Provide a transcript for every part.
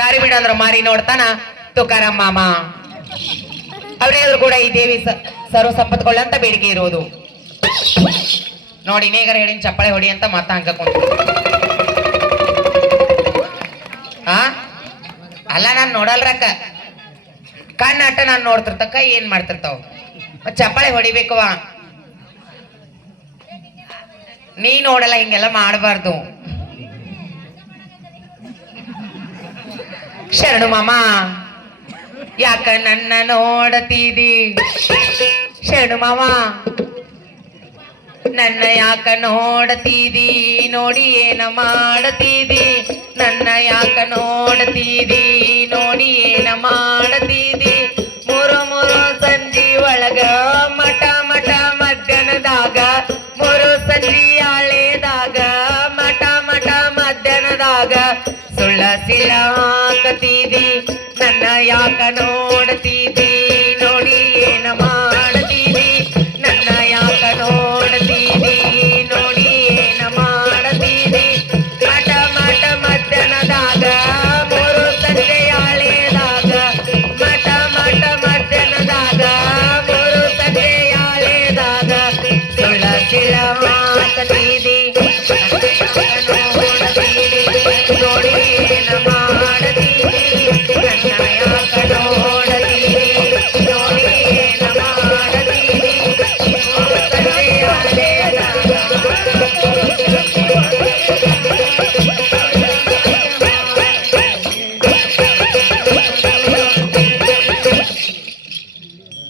ದಾರಿ ಬಿಡಂದ್ರ ಮಾರಿ ನೋಡ್ತಾನ ತುಕಾರಾಮ್ ಮಾಮ. ಅವರೇದ್ರು ಕೂಡ ಈ ದೇವಿ ಸರ್ವ ಸಂಪತ್ಕೊಳ್ಳಂತ ಬೇಡಿಕೆ ಇರುವುದು. ನೋಡಿ ನೇಗರ ಹೇಳಿನ ಚಪ್ಪಳೆ ಹೊಡಿ ಅಂತ ಮತ್ತ ಹಾಕೊಂಡು ಅಲ್ಲ ನಾನ್ ನೋಡಲ್ರಕ್ಕ ಕಣ್ಣಾಟ ನಾನ್ ನೋಡ್ತಿರ್ತಕ್ಕ ಏನ್ ಮಾಡ್ತಿರ್ತಾವ ಚಪ್ಪಾಳೆ ಹೊಡಿಬೇಕವ. ನೀ ನೋಡಲ್ಲ ಹಿಂಗೆಲ್ಲ ಮಾಡಬಾರ್ದು. ಶರಣು ಮಾಮ ಯಾಕ ನನ್ನ ನೋಡತೀದಿ, ಶರಣು ಮಾಮ ನನ್ನ ಯಾಕ ನೋಡತೀದಿ, ನೋಡಿ ಏನ ಮಾಡತೀದಿ, ನನ್ನ ಯಾಕ ನೋಡತೀದಿ, ನೋಡಿ ಏನ ಮಾಡತೀದಿ. ಮೂರು ಮೂರು ಸಂಜಿ ಒಳಗ ಮಠ ಮಠ ಮಧ್ಯಾಹ್ನದಾಗ, ಮೂರು ಸಂಜಿ ಆಳೆದಾಗ ಮಠ ಮಠ ಮಧ್ಯಾಹ್ನದಾಗ ಸುಳ್ಳ ಸಿಳ ಹಾಕತೀದಿ, ನನ್ನ ಯಾಕ ನೋಡತೀದಿ, ನೋಡಿ ಏನ ಮಾಡತೀದಿ, ನನ್ನ ಯಾಕ ನೋಡತೀದಿ, ನೋಡಿ ಏನ ಮಾಡತೀದಿ. ಮಠ ಮಠ ಮಧ್ಯಾಹ್ನದಾಗ ಮೂರು ಸಂಜೆ ಆಳೆದಾಗ, ಮಠ ಮಠ ಮಧ್ಯಾಹ್ನದಾಗ ಮೂರು ಸಂಜೆ ಆಳೆದಾಗ ಸುಳ್ಳ ಸಿಳ ಹಾಕತೀದಿ, ನೋಡಿ ಏನ ಮಾಡತೀದಿ, ನನ್ನ ಯಾಕ ನೋಡತೀದಿ, ನೋಡಿ ಏನ ಮಾಡತೀದಿ. ಸಂಜೆ ಆಳೆದಾಗ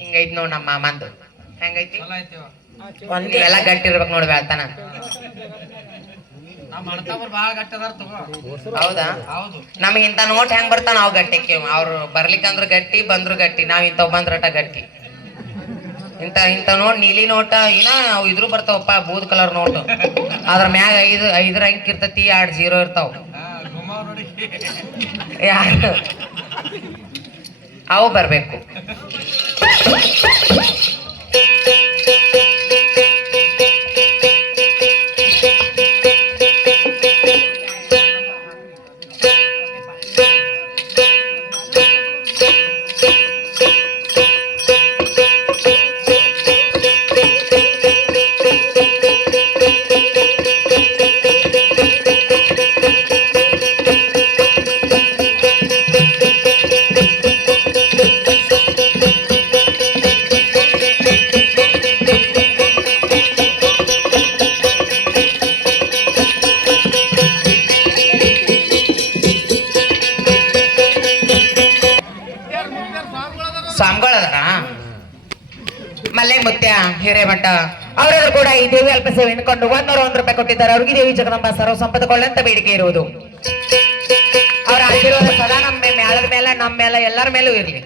ಹಿಂಗೈತ್ ನೋಡ್ ನಮ್ಮ ಮಾಮಂದು. ಹೆಂಗೈತಿ ಇವೆಲ್ಲ ಗಟ್ಟಿ ಇರ್ಬೇಕು ನೋಡಿ ಬೆಳ್ತಾನ. ಹೌದಾ ನಮಗ್ ಇಂತ ನೋಟ್ ಹೆಂಗ್ ಬರ್ತಾನ ನಾವ್ ಗಟ್ಟಿಕ್ಕೆ. ಅವ್ರು ಬರ್ಲಿಕ್ಕಂದ್ರ ಗಟ್ಟಿ ಬಂದ್ರು ಗಟ್ಟಿ, ನಾವ್ ಇಂಥವ್ ಬಂದ್ರಟ ಗಟ್ಟಿ. ಇಂತ ನೋಟ್ ನೀಲಿ ನೋಟ ಏನ ಅವ್ ಇದ್ರು ಬರ್ತಾವಪ್ಪ ಬೂದ್ ಕಲರ್ ನೋಟ್. ಅದ್ರ ಮ್ಯಾಗ 5 ಅಂಕ್ ಇರ್ತತಿ, 2 0 ಇರ್ತಾವ. ಯಾರು ಅವು ಬರ್ಬೇಕು. ಸ್ವಾಮಿಗಳದ ಮಲ್ಲೆ ಮುತ್ಯ ಹಿರೇಮಠ ಅವರೆಲ್ಲರೂ ಕೂಡ ಈ ದೇವಿ ಅಲ್ಪ ಸೇವೆ ಎನ್ಕೊಂಡು 101 ರೂಪಾಯಿ ಕೊಟ್ಟಿದ್ದಾರೆ. ಅವ್ರಿಗೆ ದೇವಿ ಜಗದಂಬ ಸರ್ವ ಸಂಪತ್ತುಕೊಳ್ಳಂತ ಬೇಡಿಕೆ ಇರುವುದು. ಅವರ ಆಶೀರ್ವಾದ ಸದಾ ನಮ್ಮ ಮ್ಯಾಲದ ಮೇಲೆ, ನಮ್ಮ ಮೇಲೆ, ಎಲ್ಲರ ಮೇಲೂ ಇರ್ಲಿ.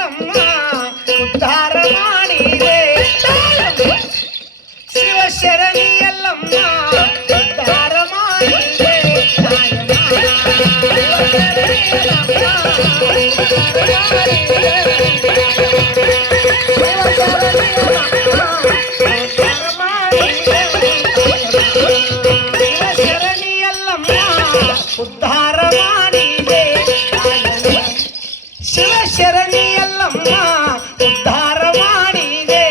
ಎಲ್ಲಮ್ಮ ಉದ್ಧಾರ ಮಾಡಿದೆ ಶಿವಶರಣಿ ಎಲ್ಲಮ್ಮ ಉದ್ಧಾರ ಮಾಡಿದೆ ಶಿವಶರಣಿ ಎಲ್ಲಮ್ಮ ಉದ್ಧಾರ ಮಾಡಿದೆ ಶಿವಶರಣಿ ಎಲ್ಲಮ್ಮ ಉದ್ಧಾರ ಮಾಡಿದೆ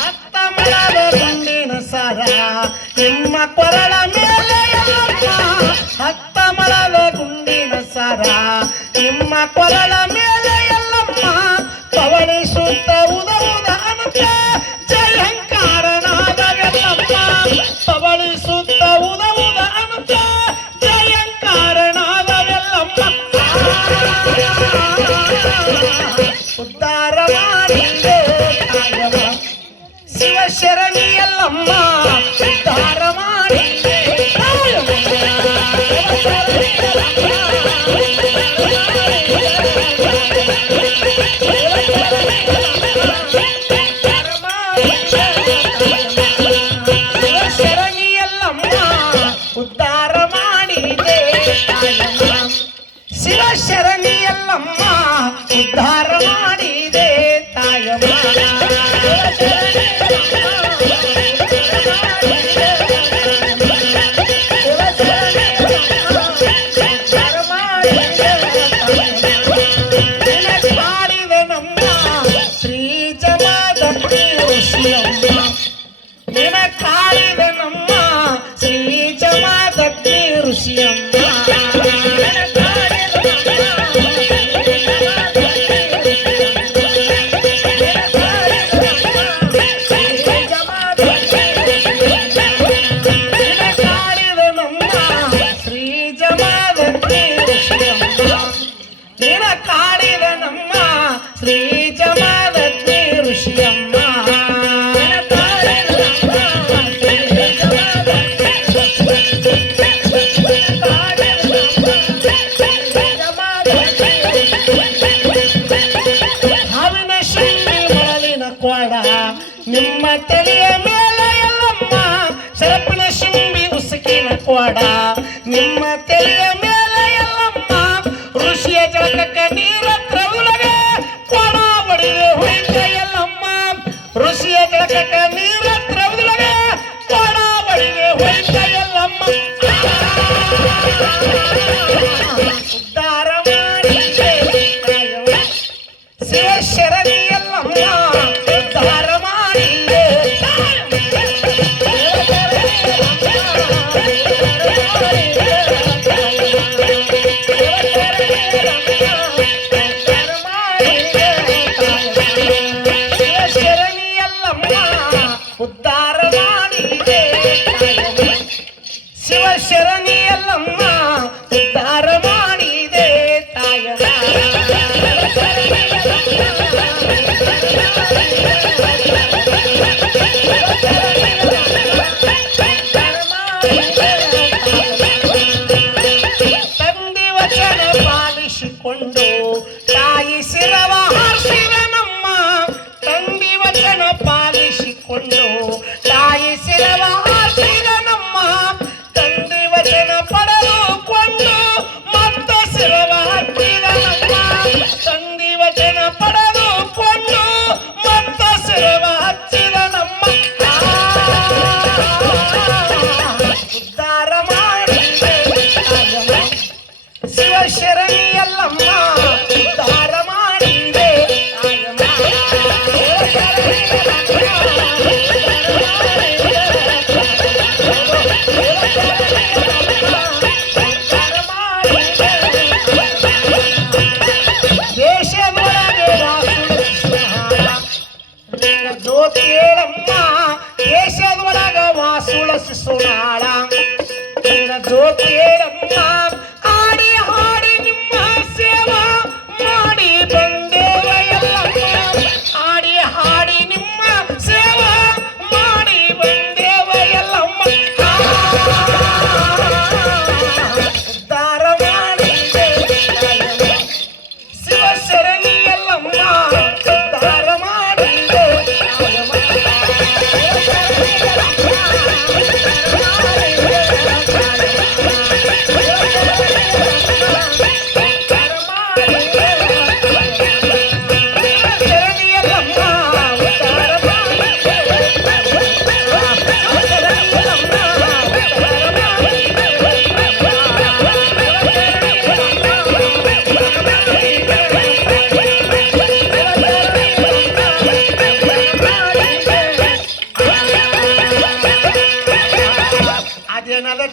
ಹತ್ತ ಮಳದ ಗುಂಡಿನ ಸರ ನಿಮ್ಮ ಕೊರಳ ಮೇಲೆ ಎಲ್ಲಮ್ಮ ಹತ್ತ ಮಳದ ಗುಂಡಿನ ಸರ ನಿಮ್ಮ ಕೊರಳ ಮೇಲೆ ಎಲ್ಲಮ್ಮ ಪವಳಿಸುತ್ತ ಉದವುದ ಅನುತ ಜಯಂಕಾರನಾದವೆಲ್ಲಮ್ಮ ಪವಳಿಸುತ್ತ ಉದವುದ ಅನುತ ಜಯಂಕಾರನಾದವೆಲ್ಲಮ್ಮ ಉದ್ಧಾರ ಮಾಡಿದೆ ಶಿವಶರಣಿ ಎಲ್ಲಮ್ಮ ಉದ್ಧಾರ ಮಾಡಿದೆ ಶಿವಶರಣಿ ಎಲ್ಲಮ್ಮ ಉದ್ಧಾರ ಮಾಡಿದೆ ಶಿವಶರಣಿ ಎಲ್ಲಮ್ಮ ಉದ್ಧಾರ ಮಾಡಿದೆ ತಾಯಮ್ಮ ನಿನ ಕಾಡಿದ ನಮ್ಮ ಶ್ರೀ ಜಮಾದಗ್ನಿ ಋಷಿಯಮ್ಮ ನಿನ ಕಾಡಿದ ನಮ್ಮ ಶ್ರೀ ಜಮಾದಗ್ನಿ ಋಷಿಯಮ್ಮ ಹಾವಿನ ಶಿಂಗಿ ಮರಳಿನ ಕೊಡ ನಿಮ್ಮ ತಲೆಯ ಮೇಲೆ ಎಲ್ಲಮ್ಮ ಸರಪಿನ ಶಿಂಬಿ ಉಸುಕಿನ ಕೊಡ ನಿಮ್ಮ ತಲೆಯ ಮೇಲೆ ಎಲ್ಲಮ್ಮ ಋಷಿಯ ಜಗಕ್ಕ ನೀರತ್ರ ಉಲಗೆ ಕೊಡ ಒಡೆದು ಹೊಯ್ತ ಎಲ್ಲಮ್ಮ ಋಷಿಯ ಜಗಕ್ಕ ನೀರತ್ರ ಉಲಗೆ ಕೊಡ ಒಡೆದು ಹೊಯ್ತ ಎಲ್ಲಮ್ಮ ಉದ್ಧಾರ ಮಾಡಿದೆ ಶಿವಶರಣಿ ಎಲ್ಲಮ್ಮ ಉದ್ಧಾರ ಮಾಡಿದೆ ಶಿವಶರಣಿ ಎಲ್ಲಮ್ಮ ಉದ್ಧಾರ ಮಾಡಿದೆ ಶಿವಶರಣಿ ಎಲ್ಲಮ್ಮ ಉದ್ಧಾರ ಮಾಡಿದೆ ತಂದೆ ವಚನ ಪಾಲಿಸಿಕೊಂಡು ತಾಯಿ ಶಿರವ ಹಾರಿಸಿದ ನಮ್ಮ ತಂದೆ ವಚನ ಪಾಲಿಸಿಕೊಂಡು ತಾಯಿ ಶಿರವ ಹಾರಿಸಿದ ನಮ್ಮ ತಂದೆ ವಚನ ಪಡೆದುಕೊಂಡು ಮತ್ತ ಶಿರವ ಹತ್ತಿದ ನಮ್ಮ ತಂದೆ ವಚನ ಪಡೆದುಕೊಂಡು ಮತ್ತ ಶಿರವ ಹಚ್ಚಿದ ನಮ್ಮ ಉದ್ಧಾರ ಮಾಡಿದೆ ಶಿವಶರಣಿ ಎಲ್ಲಮ್ಮ ಉದ್ಧಾರ ಮಾಡಿದೆ ದೇಶದೊಳಗೆ ಜ್ಯೋತಿಯಮ್ಮ ದೇಶದೊಳಗ ವಾಸುಳ ಸುನಾಳ ಜ್ಯೋತಿಯೇ